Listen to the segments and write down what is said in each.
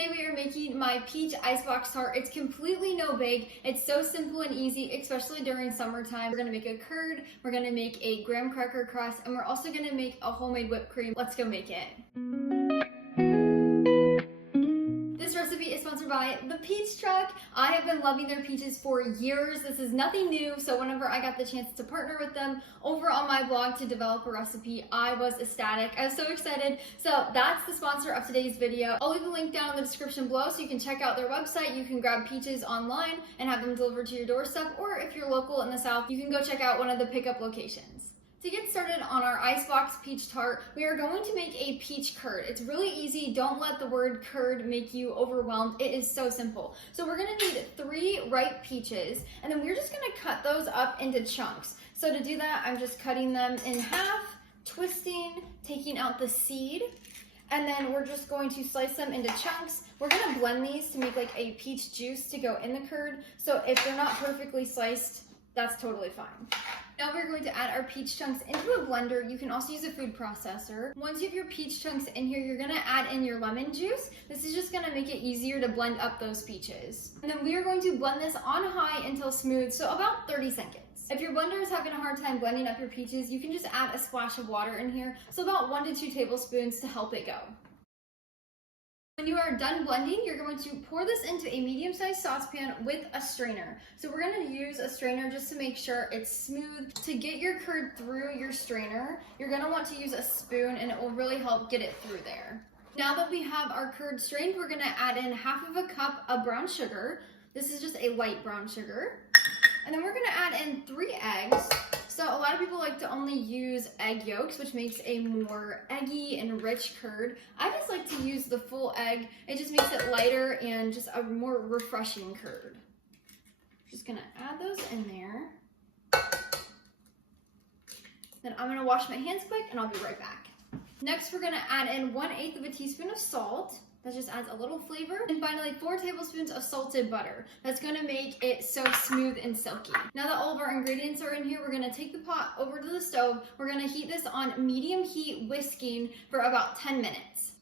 Today we are making my peach icebox tart. It's completely no bake. It's so simple and easy, especially during summertime. We're gonna make a curd, we're gonna make a graham cracker crust, and we're also gonna make a homemade whipped cream. Let's go make it. This recipe is sponsored by The Peach Truck. I have been loving their peaches for years. This is nothing new, so whenever I got the chance to partner with them over on my blog to develop a recipe, I was ecstatic. I was so excited. So that's the sponsor of today's video. I'll leave a link down in the description below so you can check out their website. You can grab peaches online and have them delivered to your doorstep, or if you're local in the South, you can go check out one of the pickup locations. To get started on our Icebox peach tart, we are going to make a peach curd. It's really easy. Don't let the word curd make you overwhelmed. It is so simple. So we're gonna need 3 ripe peaches, and then we're just gonna cut those up into chunks. So to do that, I'm just cutting them in half, twisting, taking out the seed, and then we're just going to slice them into chunks. We're gonna blend these to make like a peach juice to go in the curd. So if they're not perfectly sliced, that's totally fine. Now we're going to add our peach chunks into a blender. You can also use a food processor. Once you have your peach chunks in here, you're gonna add in your lemon juice. This is just gonna make it easier to blend up those peaches. And then we are going to blend this on high until smooth, so about 30 seconds. If your blender is having a hard time blending up your peaches, you can just add a splash of water in here, so about 1 to 2 tablespoons to help it go. When you are done blending, you're going to pour this into a medium-sized saucepan with a strainer. So we're going to use a strainer just to make sure it's smooth. To get your curd through your strainer, you're going to want to use a spoon, and it will really help get it through there. Now that we have our curd strained, we're going to add in 1/2 cup of brown sugar. This is just a light brown sugar. And then we're going to add in 3 eggs. So a lot of people like to only use egg yolks, which makes a more eggy and rich curd. I just like to use the full egg. It just makes it lighter and just a more refreshing curd. Just gonna add those in there. Then I'm gonna wash my hands quick and I'll be right back. Next, we're gonna add in 1/8 teaspoon of salt. That just adds a little flavor. And finally, 4 tablespoons of salted butter. That's gonna make it so smooth and silky. Now that all of our ingredients are in here, we're gonna take the pot over to the stove. We're gonna heat this on medium heat, whisking for about 10 minutes.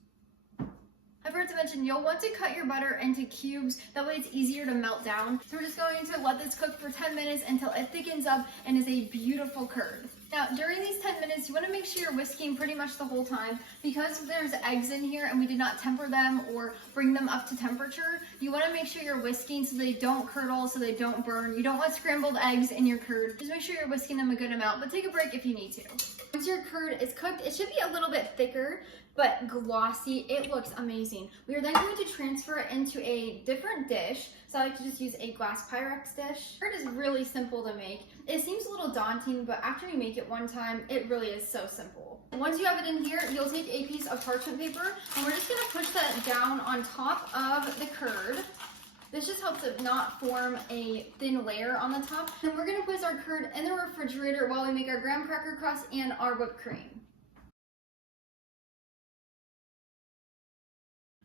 I forgot to mention, you'll want to cut your butter into cubes. That way it's easier to melt down. So we're just going to let this cook for 10 minutes until it thickens up and is a beautiful curd. Now, during these 10 minutes, you want to make sure you're whisking pretty much the whole time. Because there's eggs in here and we did not temper them or bring them up to temperature, you want to make sure you're whisking so they don't curdle, so they don't burn. You don't want scrambled eggs in your curd. Just make sure you're whisking them a good amount, but take a break if you need to. Once your curd is cooked, it should be a little bit thicker, but glossy. It looks amazing. We are then going to transfer it into a different dish. So I like to just use a glass Pyrex dish. Curd is really simple to make. It seems a little daunting, but after you make it one time, it really is so simple. Once you have it in here, you'll take a piece of parchment paper, and we're just gonna push that down on top of the curd. This just helps it not form a thin layer on the top. And we're gonna put our curd in the refrigerator while we make our graham cracker crust and our whipped cream.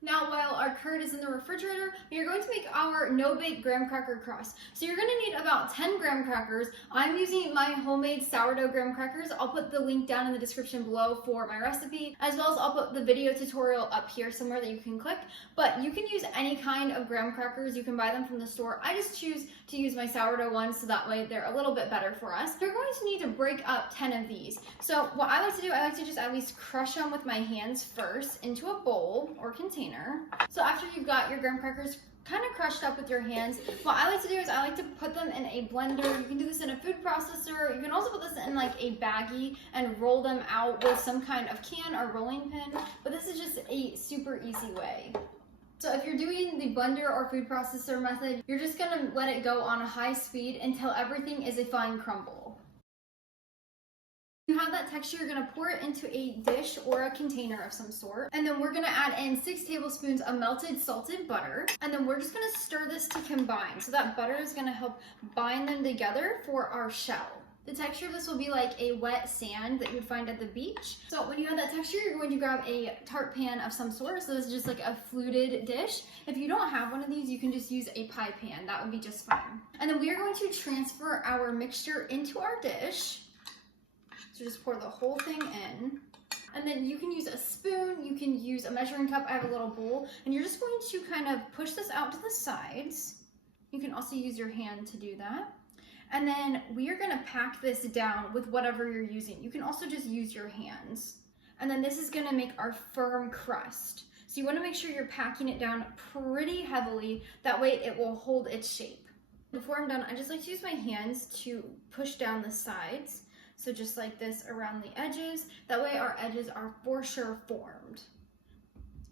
Now, while our curd is in the refrigerator, we are going to make our no-bake graham cracker crust. So you're gonna need about 10 graham crackers. I'm using my homemade sourdough graham crackers. I'll put the link down in the description below for my recipe, as well as I'll put the video tutorial up here somewhere that you can click. But you can use any kind of graham crackers. You can buy them from the store. I just choose to use my sourdough ones, so that way they're a little bit better for us. You're going to need to break up 10 of these. So what I like to do, I like to just at least crush them with my hands first into a bowl or container. So after you've got your graham crackers kind of crushed up with your hands, what I like to do is I like to put them in a blender. You can do this in a food processor. You can also put this in like a baggie and roll them out with some kind of can or rolling pin. But this is just a super easy way. So if you're doing the blender or food processor method, you're just gonna let it go on a high speed until everything is a fine crumble. You have that texture, you're gonna pour it into a dish or a container of some sort. And then we're gonna add in 6 tablespoons of melted salted butter. And then we're just gonna stir this to combine. So that butter is gonna help bind them together for our shell. The texture of this will be like a wet sand that you would find at the beach. So when you have that texture, you're going to grab a tart pan of some sort. So this is just like a fluted dish. If you don't have one of these, you can just use a pie pan. That would be just fine. And then we are going to transfer our mixture into our dish. So just pour the whole thing in. And then you can use a spoon, you can use a measuring cup. I have a little bowl, and you're just going to kind of push this out to the sides. You can also use your hand to do that. And then we are gonna pack this down with whatever you're using. You can also just use your hands. And then this is gonna make our firm crust. So you wanna make sure you're packing it down pretty heavily. That way it will hold its shape. Before I'm done, I just like to use my hands to push down the sides. So just like this around the edges. That way our edges are for sure formed.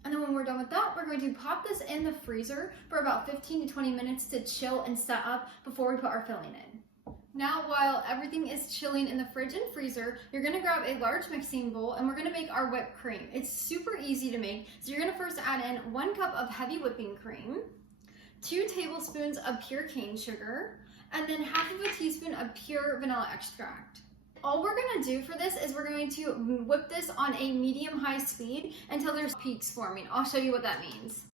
And then when we're done with that, we're going to pop this in the freezer for about 15 to 20 minutes to chill and set up before we put our filling in. Now, while everything is chilling in the fridge and freezer, you're gonna grab a large mixing bowl and we're gonna make our whipped cream. It's super easy to make. So you're gonna first add in 1 cup of heavy whipping cream, 2 tablespoons of pure cane sugar, and then half of a teaspoon of pure vanilla extract. All we're gonna do for this is we're going to whip this on a medium-high speed until there's peaks forming. I'll show you what that means.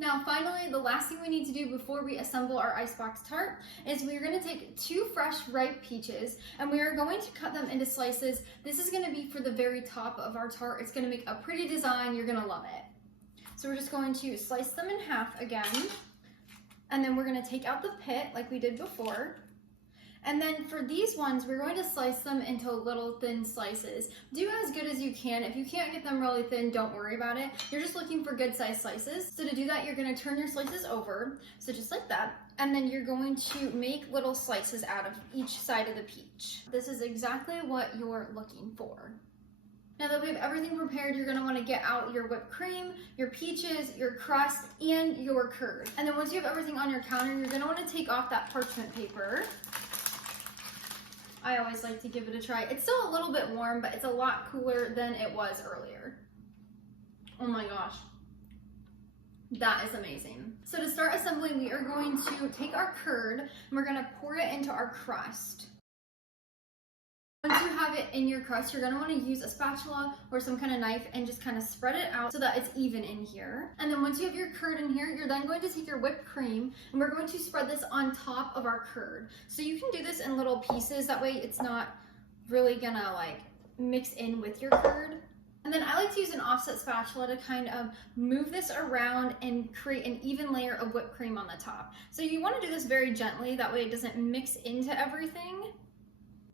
Now finally, the last thing we need to do before we assemble our Icebox tart is we're going to take 2 fresh ripe peaches and we are going to cut them into slices. This is going to be for the very top of our tart. It's going to make a pretty design. You're going to love it. So we're just going to slice them in half again, and then we're going to take out the pit like we did before. And then for these ones, we're going to slice them into little thin slices. Do as good as you can. If you can't get them really thin, don't worry about it. You're just looking for good sized slices. So to do that, you're going to turn your slices over. So just like that. And then you're going to make little slices out of each side of the peach. This is exactly what you're looking for. Now that we have everything prepared, you're gonna wanna get out your whipped cream, your peaches, your crust, and your curd. And then once you have everything on your counter, you're gonna wanna take off that parchment paper. I always like to give it a try. It's still a little bit warm, but it's a lot cooler than it was earlier. Oh my gosh. That is amazing. So to start assembling, we are going to take our curd and we're gonna pour it into our crust. Once you have it in your crust, you're gonna wanna use a spatula or some kind of knife and just kind of spread it out so that it's even in here. And then once you have your curd in here, you're then going to take your whipped cream and we're going to spread this on top of our curd. So you can do this in little pieces, that way it's not really gonna like mix in with your curd. And then I like to use an offset spatula to kind of move this around and create an even layer of whipped cream on the top. So you wanna do this very gently, that way it doesn't mix into everything.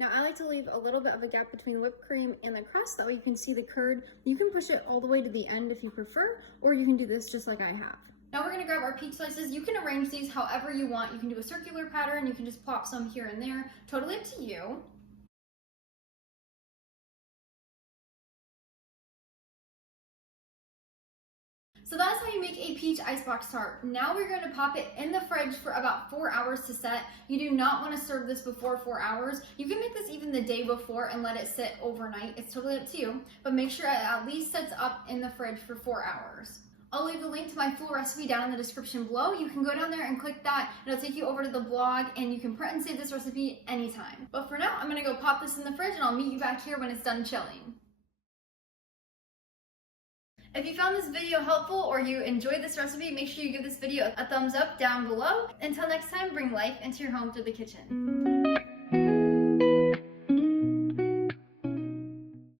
Now I like to leave a little bit of a gap between the whipped cream and the crust, that way you can see the curd. You can push it all the way to the end if you prefer, or you can do this just like I have. Now we're gonna grab our peach slices. You can arrange these however you want. You can do a circular pattern, you can just plop some here and there, totally up to you. So that's how you make a peach icebox tart. Now we're going to pop it in the fridge for about 4 hours to set. You do not want to serve this before 4 hours. You can make this even the day before and let it sit overnight. It's totally up to you, but make sure it at least sets up in the fridge for 4 hours. I'll leave the link to my full recipe down in the description below. You can go down there and click that. It'll take you over to the blog and you can print and save this recipe anytime. But for now, I'm going to go pop this in the fridge and I'll meet you back here when it's done chilling. If you found this video helpful or you enjoyed this recipe, make sure you give this video a thumbs up down below. Until next time, bring life into your home through the kitchen.